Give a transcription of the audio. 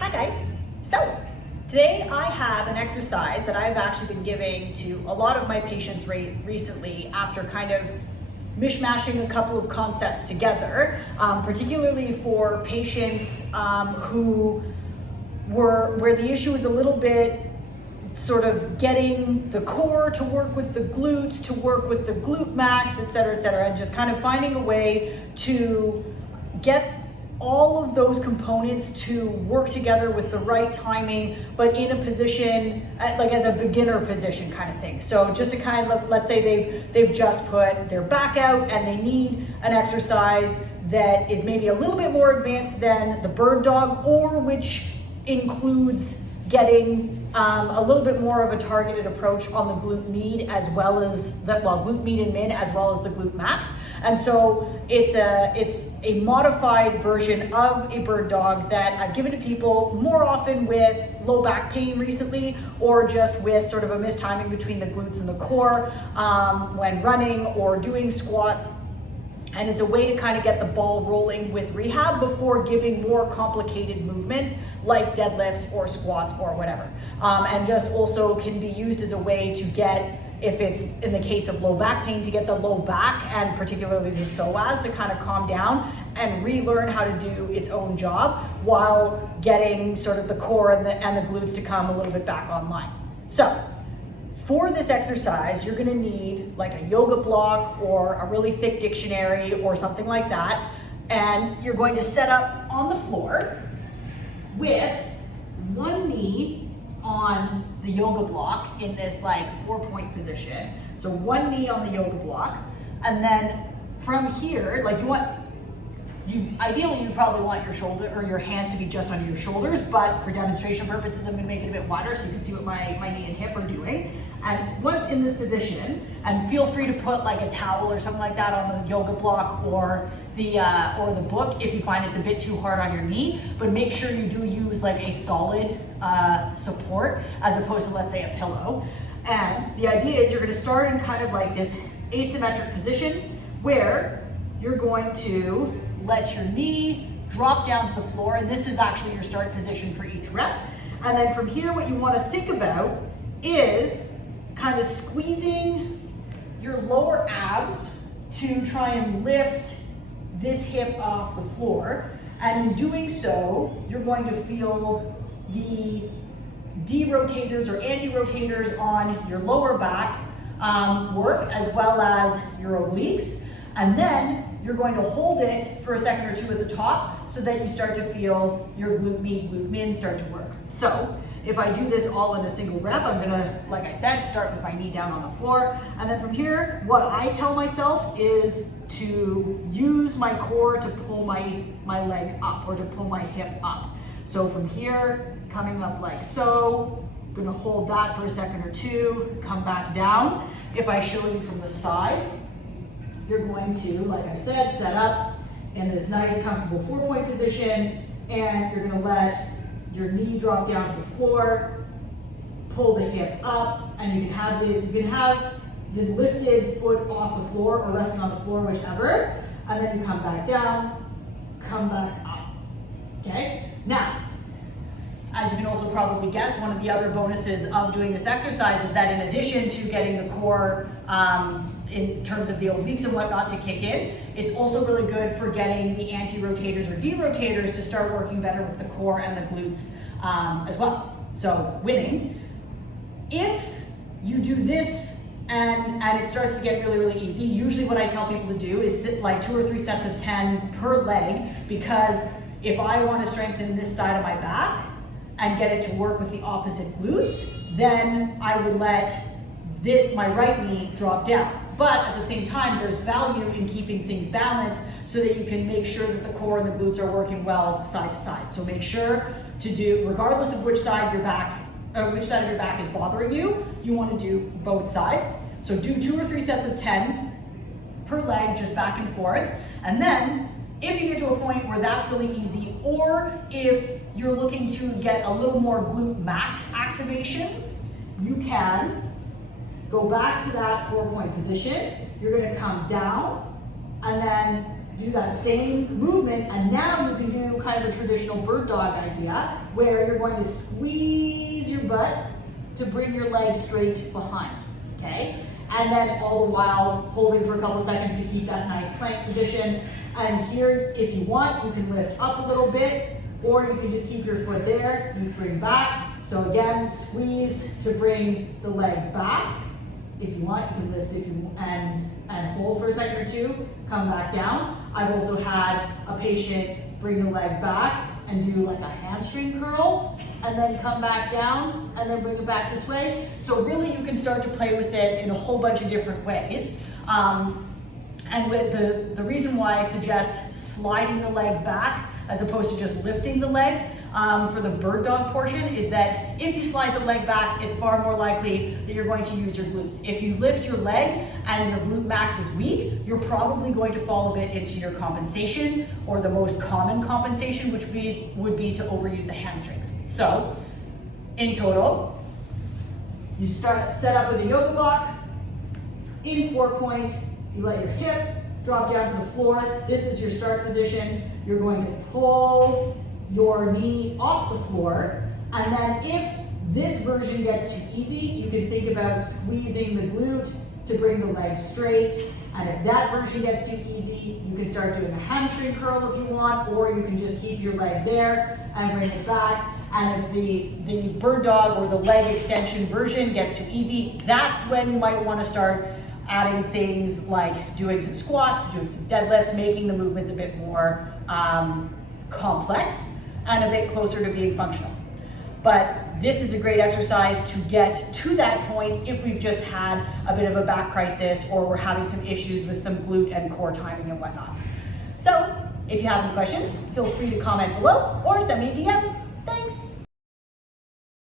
Hi guys. So today I have an exercise that I've actually been giving to a lot of my patients recently after kind of mishmashing a couple of concepts together, particularly for patients where the issue is a little bit sort of getting the core to work with the glutes, to work with the glute max, et cetera, and just kind of finding a way to get all of those components to work together with the right timing, but in a position, like as a beginner position kind of thing. So just to kind of, let's say they've just put their back out and they need an exercise that is maybe a little bit more advanced than the bird dog, or which includes getting a little bit more of a targeted approach on the glute med as well as glute med and min as well as the glute max. And so it's a modified version of a bird dog that I've given to people more often with low back pain recently, or just with sort of a mistiming between the glutes and the core when running or doing squats. And it's a way to kind of get the ball rolling with rehab before giving more complicated movements like deadlifts or squats or whatever. And just also can be used as a way to get, if it's in the case of low back pain, to get the low back and particularly the psoas to kind of calm down and relearn how to do its own job while getting sort of the core and the glutes to come a little bit back online. So for this exercise, you're gonna need like a yoga block or a really thick dictionary or something like that. And you're going to set up on the floor with one knee on the yoga block in this like 4-point position. So one knee on the yoga block. And then from here, like ideally you probably want your shoulder or your hands to be just under your shoulders, but for demonstration purposes, I'm gonna make it a bit wider so you can see what my knee and hip are doing. And once in this position, and feel free to put like a towel or something like that on the yoga block or the book if you find it's a bit too hard on your knee, but make sure you do use like a solid support as opposed to, let's say, a pillow. And the idea is you're gonna start in kind of like this asymmetric position where you're going to let your knee drop down to the floor, and this is actually your start position for each rep. And then from here, what you want to think about is kind of squeezing your lower abs to try and lift this hip off the floor. And in doing so, you're going to feel the de-rotators or anti-rotators on your lower back work, as well as your obliques. And then you're going to hold it for a second or two at the top so that you start to feel your glute med, glute min start to work. So if I do this all in a single rep, I'm gonna, like I said, start with my knee down on the floor. And then from here, what I tell myself is to use my core to pull my leg up or to pull my hip up. So from here, coming up like so, I'm gonna hold that for a second or two, come back down. If I show you from the side, you're going to, like I said, set up in this nice comfortable 4-point position, and you're gonna let your knee drop down to the floor, pull the hip up, and you can have the lifted foot off the floor or resting on the floor, whichever, and then you come back down, come back up, okay? Now, as you can also probably guess, one of the other bonuses of doing this exercise is that in addition to getting the core in terms of the obliques and whatnot to kick in, it's also really good for getting the anti-rotators or de-rotators to start working better with the core and the glutes as well. So winning. If you do this and it starts to get really, really easy, usually what I tell people to do is sit like 2 or 3 sets of 10 per leg, because if I want to strengthen this side of my back and get it to work with the opposite glutes, then I would let my right knee drop down. But at the same time, there's value in keeping things balanced so that you can make sure that the core and the glutes are working well side to side. So make sure to do, regardless of which side of your back is bothering you, you want to do both sides. So do 2 or 3 sets of 10 per leg, just back and forth. And then if you get to a point where that's really easy, or if you're looking to get a little more glute max activation, you can go back to that 4-point position. You're gonna come down and then do that same movement, and now you can do kind of a traditional bird dog idea where you're going to squeeze your butt to bring your legs straight behind, okay? And then all the while holding for a couple seconds to keep that nice plank position. And here, if you want, you can lift up a little bit, or you can just keep your foot there, you bring back. So again, squeeze to bring the leg back. If you want, you can lift and hold for a second or two, come back down. I've also had a patient bring the leg back and do like a hamstring curl, and then come back down, and then bring it back this way. So really you can start to play with it in a whole bunch of different ways. And with the reason why I suggest sliding the leg back as opposed to just lifting the leg for the bird dog portion is that if you slide the leg back, it's far more likely that you're going to use your glutes. If you lift your leg and your glute max is weak, you're probably going to fall a bit into your compensation, or the most common compensation, which would be to overuse the hamstrings. So in total, you set up with a yoga block, in 4-point, you let your hip drop down to the floor. This is your start position. You're going to pull your knee off the floor. And then if this version gets too easy, you can think about squeezing the glute to bring the leg straight. And if that version gets too easy, you can start doing a hamstring curl if you want, or you can just keep your leg there and bring it back. And if the bird dog or the leg extension version gets too easy, that's when you might want to start adding things like doing some squats, doing some deadlifts, making the movements a bit more complex and a bit closer to being functional. But this is a great exercise to get to that point if we've just had a bit of a back crisis, or we're having some issues with some glute and core timing and whatnot. So if you have any questions, feel free to comment below or send me a DM. Thanks.